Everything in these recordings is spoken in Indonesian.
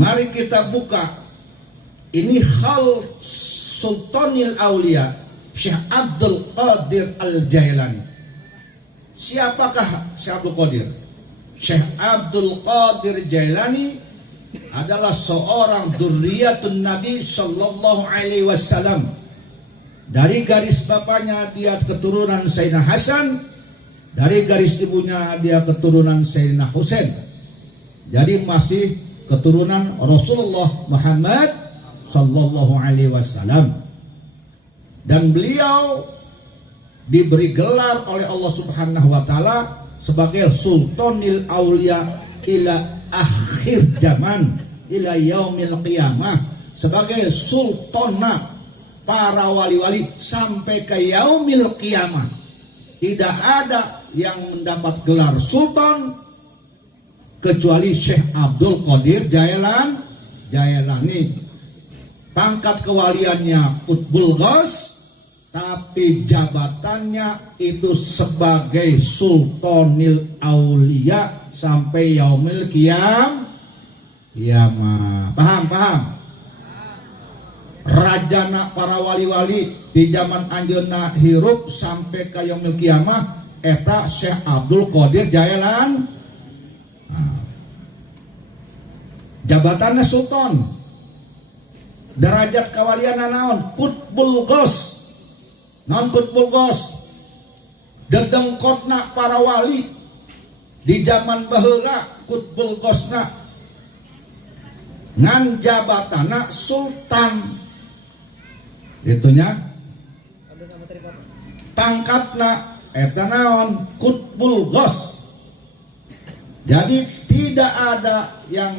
Mari kita buka. Ini hal Sultanil Aulia Syekh Abdul Qadir Al-Jailani. Siapakah Syekh Abdul Qadir? Syekh Abdul Qadir Jailani adalah seorang dzurriyyatun Nabi sallallahu alaihi wasallam. Dari garis bapaknya dia keturunan Sayyidina Hasan, dari garis ibunya dia keturunan Sayyidina Husain. Jadi masih keturunan Rasulullah Muhammad sallallahu alaihi wasallam. Dan beliau diberi gelar oleh Allah Subhanahu wa taala sebagai Sultanil Aulia ila akhir zaman, ila yaumil qiyamah, sebagai sultana para wali-wali sampai ke yaumil qiyamah. Tidak ada yang mendapat gelar sultan kecuali Syekh Abdul Qadir Jailani. Pangkat kewaliannya Qutbul Ghaus, tapi jabatannya itu sebagai Sultanil Aulia sampai yaumil kiamah. Paham? Rajana para wali-wali di zaman anjeunna hirup sampai ke yaumil kiamah eta Syekh Abdul Qadir Jailani. Jabatannya sultan. Derajat kawalian naon? Qutbul Ghaus. Non Qutbul Ghaus. Dedengkotna para wali di zaman baheula Qutbul Ghausna ngan jabatana sultan. Itunya pangkatna eta naon? Qutbul Ghaus. Jadi tidak ada yang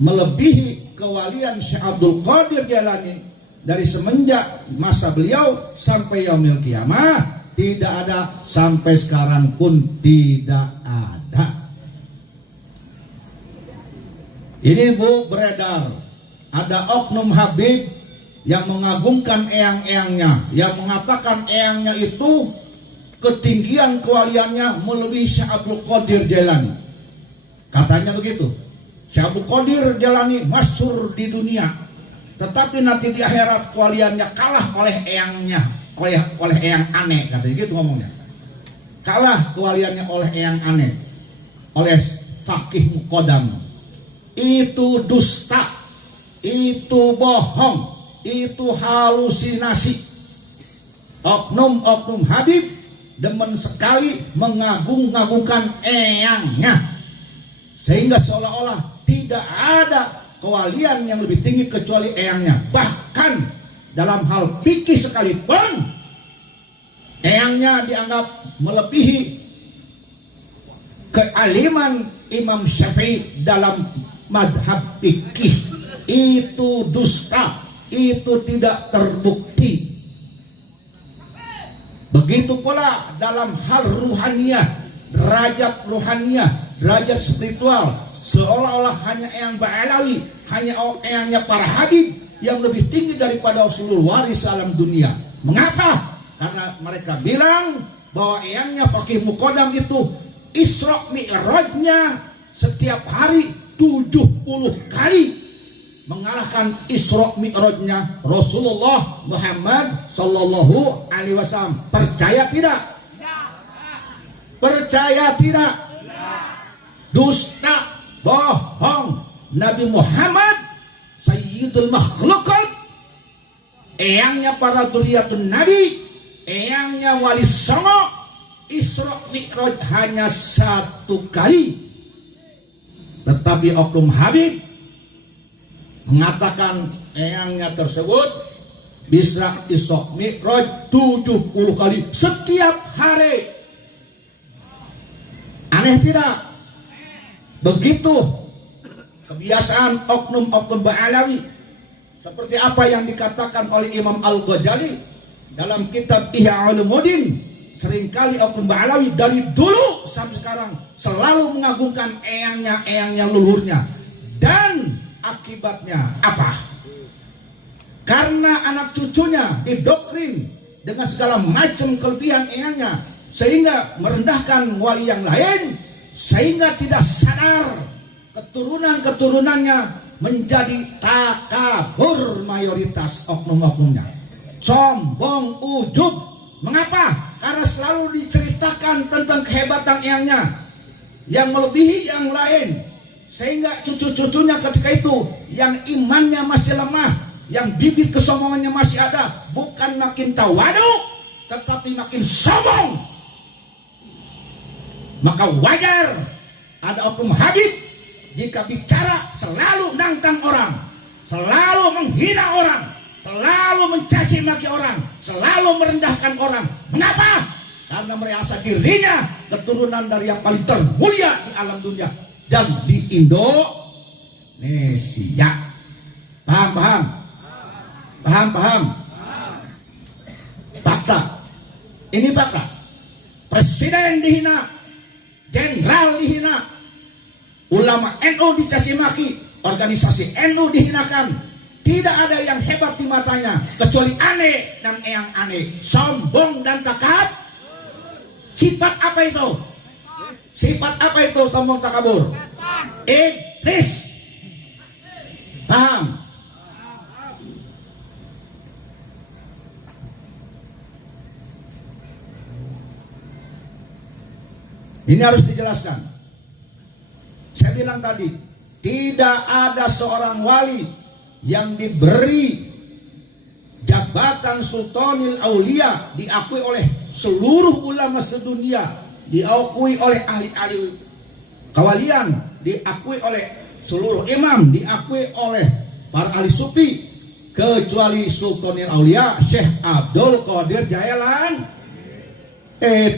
melebihi kewalian Syekh Abdul Qadir Jailani dari semenjak masa beliau sampai yaumil kiamah. Tidak ada, sampai sekarang pun tidak ada. Ini Bu beredar, ada oknum Habib yang mengagungkan eyang-eyangnya, yang mengatakan eyangnya itu ketinggian kewaliannya melebihi Syekh Abdul Qadir Jailani. Katanya begitu. Syekh Abdul Qadir Jailani masyhur di dunia, tetapi nanti di akhirat kewaliannya kalah oleh eyangnya, oleh eyang aneh, katanya gitu ngomongnya. Kalah kewaliannya oleh eyang aneh, oleh fakih muqaddam. Itu dusta, itu bohong, itu halusinasi. Oknum-oknum Habib demen sekali mengagung-agungkan eyangnya, sehingga seolah-olah tidak ada kewalian yang lebih tinggi kecuali eyangnya. Bahkan dalam hal fikih sekalipun eyangnya dianggap melebihi kealiman Imam Syafi'i dalam madhab fikih. Itu dusta, itu tidak terbukti. Begitu pula dalam hal ruhaniyah, derajat ruhaniyah, derajat spiritual, seolah-olah hanya eyang Ba'alawi, hanya eyangnya para habib yang lebih tinggi daripada usulul waris alam dunia. Mengapa? Karena mereka bilang bahwa eyangnya fakih muqaddam itu Isra Mi'rajnya setiap hari 70 kali mengalahkan Isra Mi'rajnya Rasulullah Muhammad sallallahu alaihi wasallam. Percaya tidak? Percaya tidak? Dusta, bohong. Nabi Muhammad Sayyidul Makhlukat, eyangnya para dzurriyyatun Nabi, eyangnya wali songo, Isra Mi'raj hanya 1 kali. Tetapi oknum Habib mengatakan eyangnya tersebut bisa Isra Mi'raj 70 kali setiap hari. Aneh tidak? Begitu kebiasaan oknum-oknum Ba'alawi, seperti apa yang dikatakan oleh Imam Al-Ghazali dalam kitab Ihya Ulumuddin. Seringkali oknum Ba'alawi dari dulu sampai sekarang selalu mengagungkan eyangnya leluhurnya. Dan akibatnya apa? Karena anak cucunya didoktrin dengan segala macam kelebihan eyangnya, sehingga merendahkan wali yang lain, sehingga tidak sadar keturunan-keturunannya menjadi takabur mayoritas oknum-oknumnya. Sombong, ujub. Mengapa? Karena selalu diceritakan tentang kehebatan eyangnya yang melebihi yang lain, sehingga cucu-cucunya ketika itu yang imannya masih lemah, yang bibit kesombongannya masih ada, bukan makin tawadu tetapi makin sombong. Maka wajar ada oknum Habib jika bicara selalu nantang orang, selalu menghina orang, selalu mencaci maki orang, selalu merendahkan orang. Mengapa? Karena merasa dirinya keturunan dari yang paling termulia di alam dunia dan di Indonesia. Paham? Fakta. Ini fakta. Presiden dihina, jenderal dihina, ulama NU dicaci maki, organisasi NU dihinakan. Tidak ada yang hebat di matanya kecuali aneh dan eyang aneh, sombong dan takab. Sifat apa itu? Sifat apa itu sombong takabur? Iblis. Paham? Ini harus dijelaskan. Saya bilang tadi, tidak ada seorang wali yang diberi jabatan Sultanil Aulia diakui oleh seluruh ulama sedunia, diakui oleh ahli-ahli kewalian, diakui oleh seluruh imam, diakui oleh para ahli sufi, kecuali Sultanil Aulia Syekh Abdul Qadir Jailan.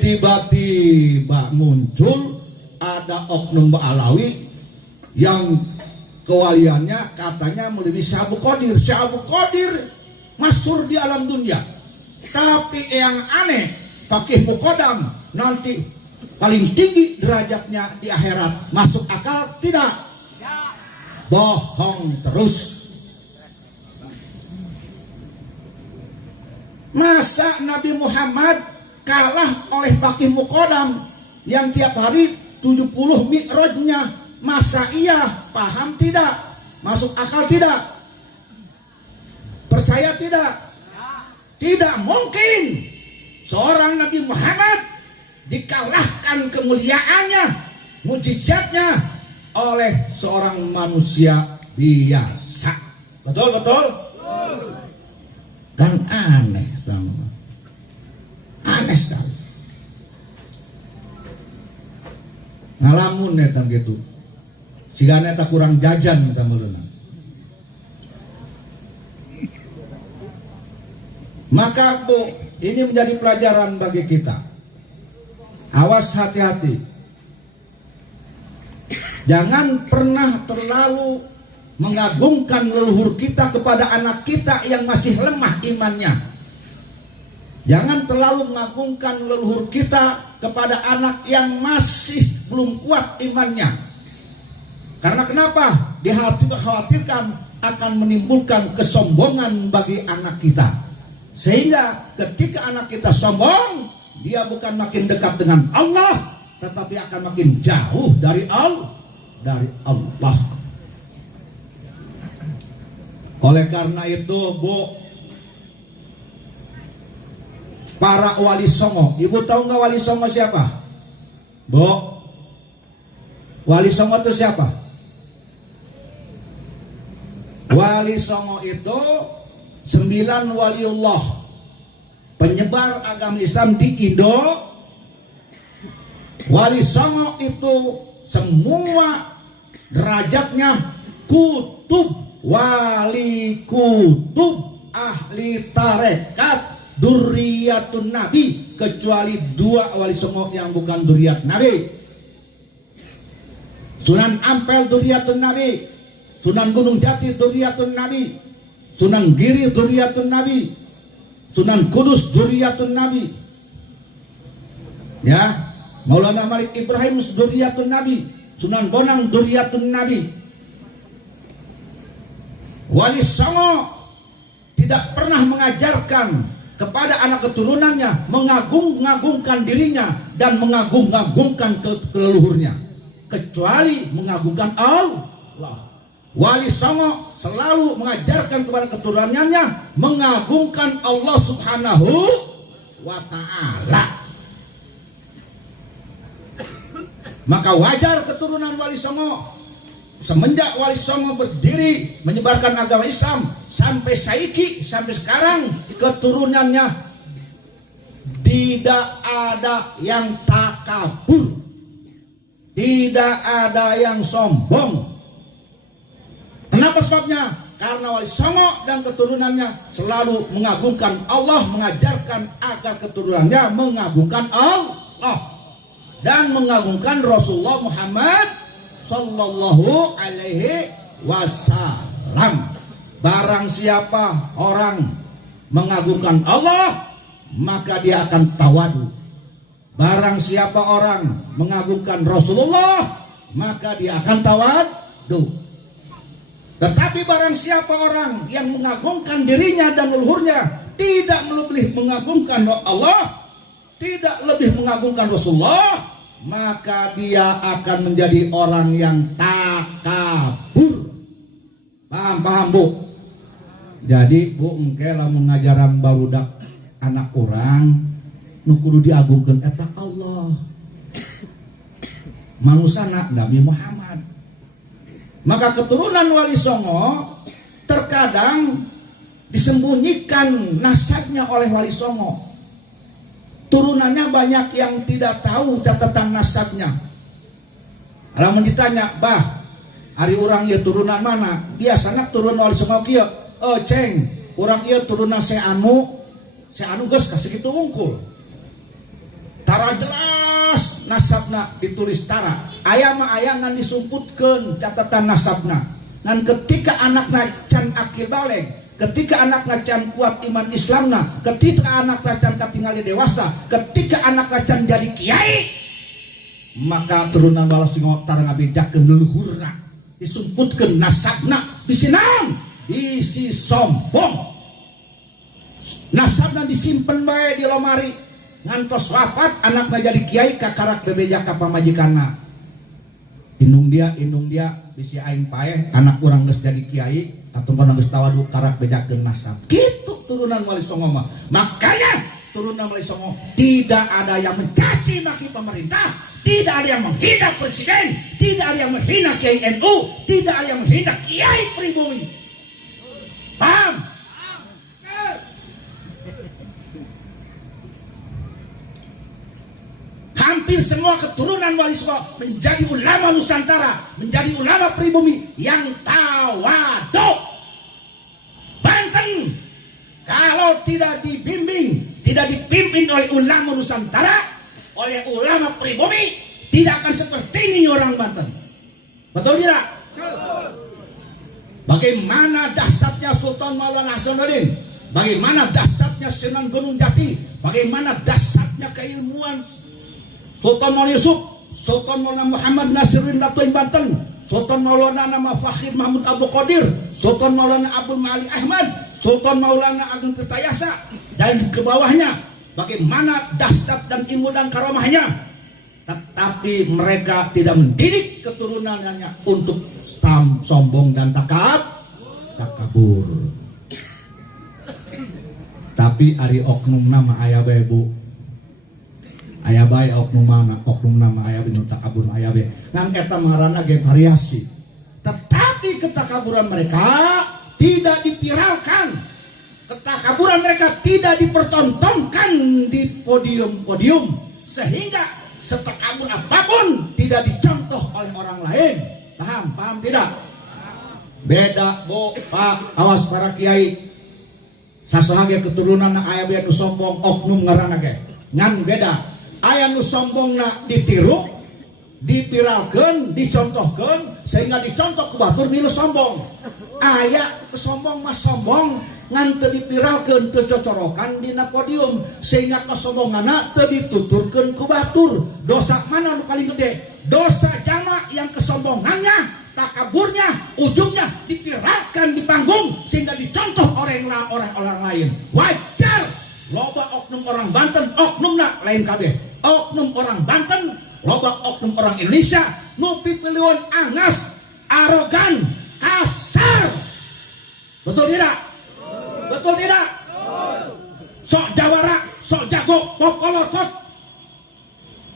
Tiba-tiba muncul ada oknum Ba'alawi yang kewaliannya katanya melebihi Syekh Abdul Qadir. Syekh Abdul Qadir masyhur di alam dunia, tapi yang aneh Fakih Muqaddam nanti paling tinggi derajatnya di akhirat. Masuk akal tidak? Bohong terus. Masa Nabi Muhammad kalah oleh Fakih Muqaddam yang tiap hari 70 mi'rajnya? Masa iya? Paham tidak? Masuk akal tidak? Percaya tidak? Tidak mungkin seorang Nabi Muhammad dikalahkan kemuliaannya, mujizatnya oleh seorang manusia biasa. Betul? Kan aneh, teman-teman. Aneh sekali. Ngalamun netan gitu. Siga neta kurang jajan teman-teman. Maka Bu, ini menjadi pelajaran bagi kita. Awas, hati-hati. Jangan pernah terlalu mengagungkan leluhur kita kepada anak kita yang masih lemah imannya. Jangan terlalu mengagungkan leluhur kita kepada anak yang masih belum kuat imannya. Karena kenapa? Dikhawatirkan akan menimbulkan kesombongan bagi anak kita. Sehingga ketika anak kita sombong, dia bukan makin dekat dengan Allah, tetapi akan makin jauh dari Allah. Oleh karena itu, Bu, para wali songo, Ibu tahu nggak wali songo siapa? Bu, wali songo itu siapa? Wali songo itu 9 waliullah, penyebar agama Islam di Indo. Wali songo itu semua derajatnya kutub, wali kutub, ahli tarekat, duriyatun nabi, kecuali 2 wali songo yang bukan duriyat nabi. Sunan Ampel duriyatun nabi, Sunan Gunung Jati duriyatun nabi, Sunan Giri duriyatun nabi, Sunan Kudus duriyatun nabi. Ya, Maulana Malik Ibrahim duriyatun nabi, Sunan Bonang duriyatun nabi. Wali songo tidak pernah mengajarkan kepada anak keturunannya mengagung-agungkan dirinya dan mengagung-agungkan leluhurnya, kecuali mengagungkan Allah. Wali Songo selalu mengajarkan kepada keturunannya mengagungkan Allah Subhanahu wa Ta'ala. Maka wajar keturunan Wali Songo semenjak Wali Songo berdiri menyebarkan agama Islam sampai saiki, sampai sekarang keturunannya tidak ada yang takabur, tidak ada yang sombong. Kenapa sebabnya? Karena Wali Songo dan keturunannya selalu mengagungkan Allah, mengajarkan agar keturunannya mengagungkan Allah dan mengagungkan Rasulullah Muhammad sallallahu alaihi wasallam. Barang siapa orang mengagungkan Allah, maka dia akan tawadu. Barang siapa orang mengagungkan Rasulullah, maka dia akan tawadu. Tetapi barang siapa orang yang mengagungkan dirinya dan leluhurnya, tidak lebih mengagungkan Allah, tidak lebih mengagungkan Rasulullah, maka dia akan menjadi orang yang takabur. Paham Bu? Jadi Bu engke lamun ngajaran barudak anak orang nu kudu diagungkeun eta Allah. Manusana Nabi Muhammad. Maka keturunan Wali Songo terkadang disembunyikan nasabnya oleh Wali Songo. Turunannya banyak yang tidak tahu catatan nasabnya. Kalau ditanya, bah, hari orang ya turunan mana? Biasanya turunan Wali Songo kieu. Ceng, orang ieu turunan Seanu geus kasih kitu unggul. Tara jelas nasabna ditulis tara. Aya mah aya ngan disumputkeun catatan nasabna. Ngan ketika anakna can akil baleg, ketika anakna can kuat iman Islamna, ketika anakna can katingali dewasa, ketika anakna can jadi kiai, maka turunan Wali Songo tara ngabejakeun leluhurna, disumputkeun nasabna, bisi naon? Bisi sombong. Nasabna disimpen bae di lomari. Ngantos wafat anaknya jadi kiai kakarak bebeja ka pamajikanna. Indung dia bisi aing paeh anak urang geus jadi kiai atungkona geus tawadu karak bejakeun nasab. Kitu turunan Wali Songo mah. Makanya turunan Wali Songo tidak ada yang mencaci maki pemerintah, tidak ada yang menghina presiden, tidak ada yang menghina kiai NU, tidak ada yang menghina kiai pribumi. Paham? Hampir semua keturunan Wali Songo menjadi ulama Nusantara, menjadi ulama pribumi yang tawadu. Banten kalau tidak dibimbing, tidak dipimpin oleh ulama Nusantara, oleh ulama pribumi, tidak akan seperti ini orang Banten. Betul tidak? Bagaimana dahsyatnya Sultan Maulana Hasanuddin, bagaimana dahsyatnya Sunan Gunung Jati, bagaimana dahsyatnya keilmuan Sultan Maulana Yusuf, Sultan Maulana Muhammad Nasiruddin Latuin Banten, Sultan Maulana Nama Fakhir Mahmud Abdul Qadir, Sultan Maulana Abdul Mali Ahmad, Sultan Maulana Agung Tirtayasa, dan ke bawahnya bagaimana dahsyat dan ilmu dan karomahnya. Tetapi mereka tidak mendidik keturunannya untuk sombong dan takabur. Tapi ari oknum nama ayah bebu, ayah bae oknum nama ayah binu takabur ayah bae. Ngan eta marana ge variasi. Tetapi ketakaburan mereka tidak dipiralkan. Ketakaburan mereka tidak dipertontonkan di podium-podium sehingga setakabur apapun tidak dicontoh oleh orang lain. Paham tidak? Beda Bu, Pak, awas para kiai. Sasaha ge keturunan ayah bae nu sombong oknum ngaranna ge. Ngan beda. Aya nu sombongna ditiru, dipiralkeun, dicontohkeun sehingga dicontoh ku batur milu sombong. Aya kesombong mah sombong ngan teu dipiralkeun, teu cocorokan dina podium sehingga kesombonganna teu dituturkeun ku batur. Dosa mana nu paling gede? Dosa jama yang kesombongannya, takaburnya, ujungnya dipiralkan di panggung sehingga dicontoh orang lain. Wajar loba oknum orang Banten, oknumna lain kabeh. Oknum orang Banten, loba oknum orang Indonesia nu pipiliun angas, arogan, kasar. Betul tidak? Betul tidak? Sok jawara, sok jago, pokolotot.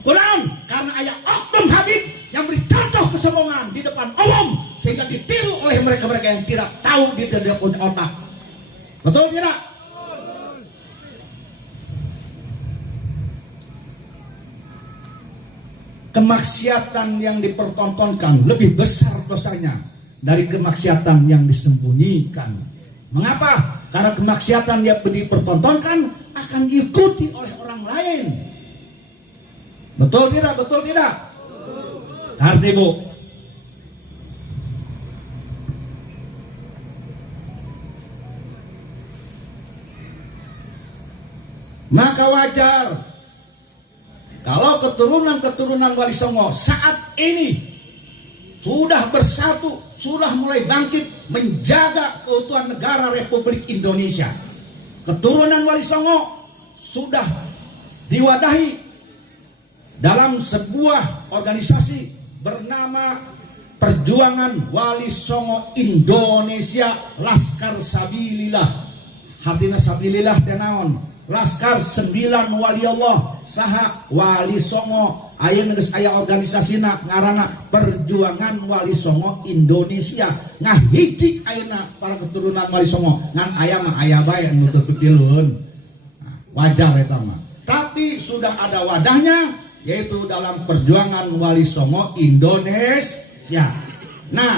Kurang karena ayah oknum Habib yang beri contoh kesombongan di depan umum sehingga ditiru oleh mereka-mereka yang tidak tahu, dia tidak punya otak. Betul tidak? Kemaksiatan yang dipertontonkan lebih besar dosanya dari kemaksiatan yang disembunyikan. Mengapa? Karena kemaksiatan yang dipertontonkan akan diikuti oleh orang lain. Betul tidak? Betul tidak? Arti Bu. Maka wajar kalau keturunan-keturunan Wali Songo saat ini sudah bersatu, sudah mulai bangkit menjaga keutuhan negara Republik Indonesia. Keturunan Wali Songo sudah diwadahi dalam sebuah organisasi bernama Perjuangan Wali Songo Indonesia Laskar Sabilillah. Artinya Sabilillah tenaon Laskar 9 Wali Allah saha Wali Songo. Aya geus aya organisasina ngaranna Perjuangan Wali Songo Indonesia. Ngahiji ayeuna para keturunan Wali Songo ngan aya mah aya bae anu teu pipileun. Wajar eta mah. Tapi sudah ada wadahnya yaitu dalam Perjuangan Wali Songo Indonesia. Nah,